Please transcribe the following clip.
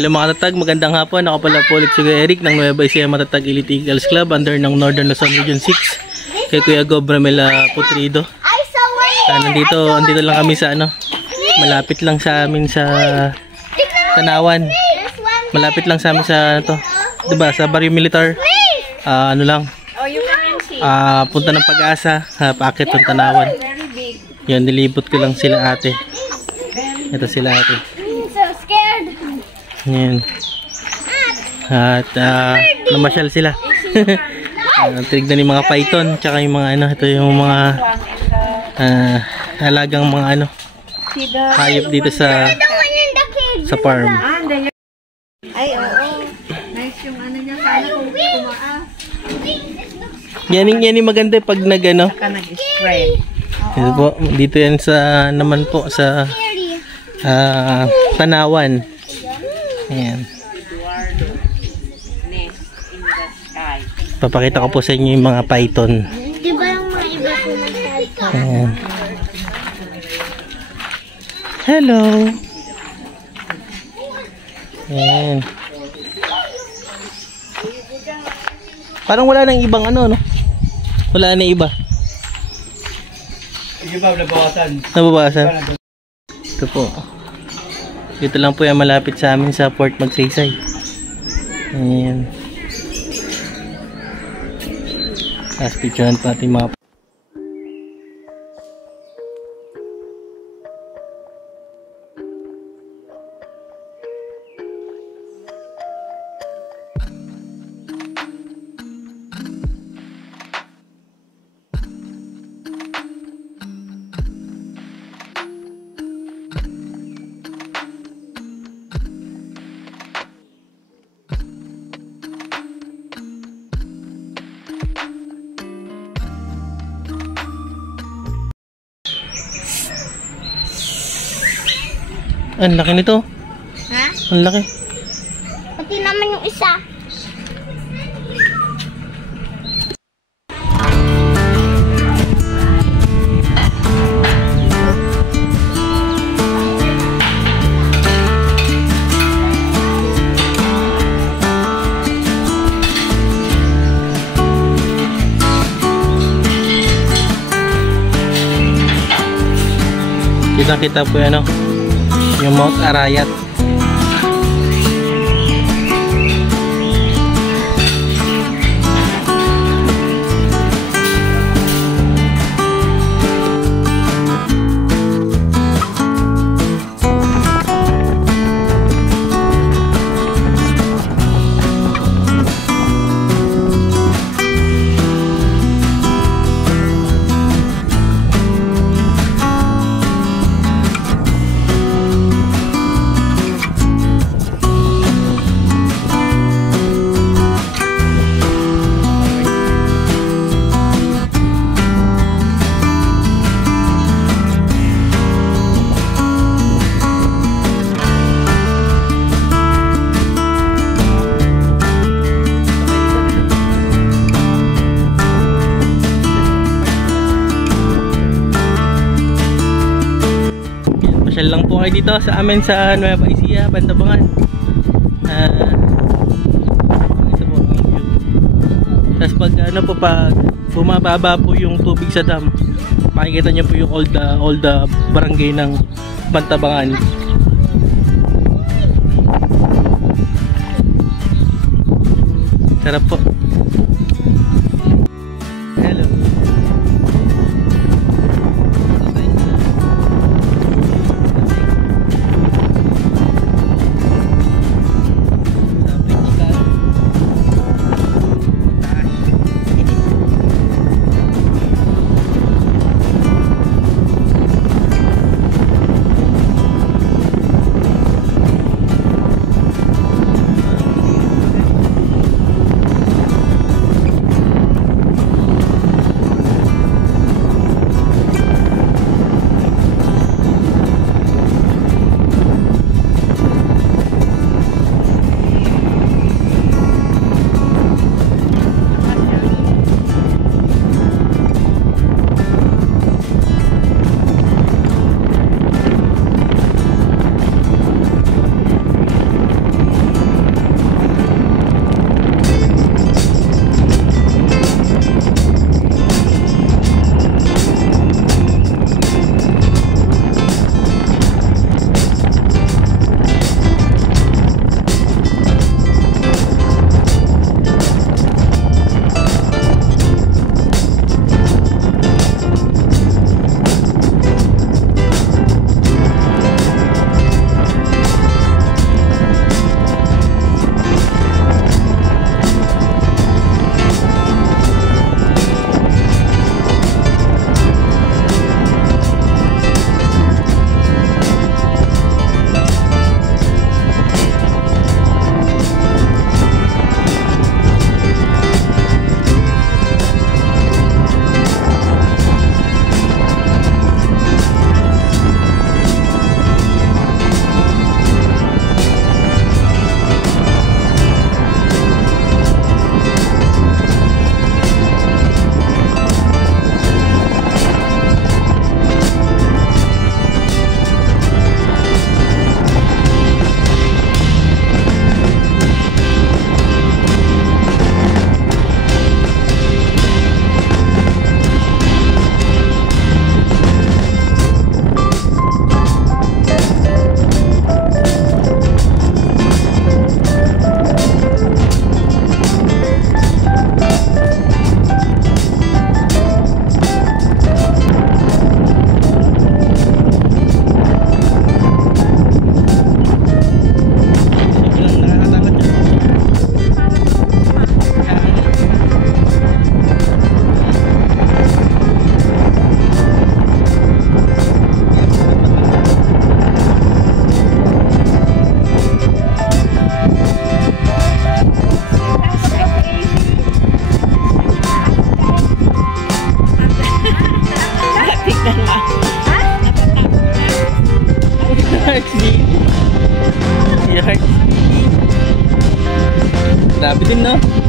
Hello mga tatag, magandang hapon. Ako pala po ulit si Kuya Eric ng Nueva Ecija Matatag Elite Eagles Club under ng Northern Luzon Region 6 kay Kuya Gob Ramela Putrido. Nandito lang kami sa malapit lang sa amin sa Tanawan. Malapit lang sa amin sa diba, sa Barrio Militar. Punta ng Pag-asa, paakit ng Tanawan. Yan, nilibot ko lang sila ate. Ito sila ate. Yan. At namasyal sila. Tignan yung mga python tsaka yung mga ito yung mga halagang mga hayop dito sa farm. Ay, oo. Nice yung niya. Sana kung tumaas. Yan yung maganda pag nag-spray. Ito po, dito yan sa naman po sa Tanawan. Ayan. Papakita ko po sa inyo yung mga python. Di ba yung mga iba po nagsalita? Ayan. Hello. Ayan. Parang wala nang ibang no? Wala na iba. Iba nabawasan. Nabawasan. Ito po. Dito lang po yan malapit sa amin sa Port Magsaysay. Ayan. Tapos picturean pa natin mga ang laki nito. Ha? Ang laki. Pati naman yung isa. Kita po yan yung Mount Arayat. Lang po kayo dito sa amin sa Nueva Ecija, Bantabangan. Tapos pag pag bumababa po yung tubig sa dam, makikita nyo po yung all the barangay ng Bantabangan. Sarap po. Hello. Grabe din, no?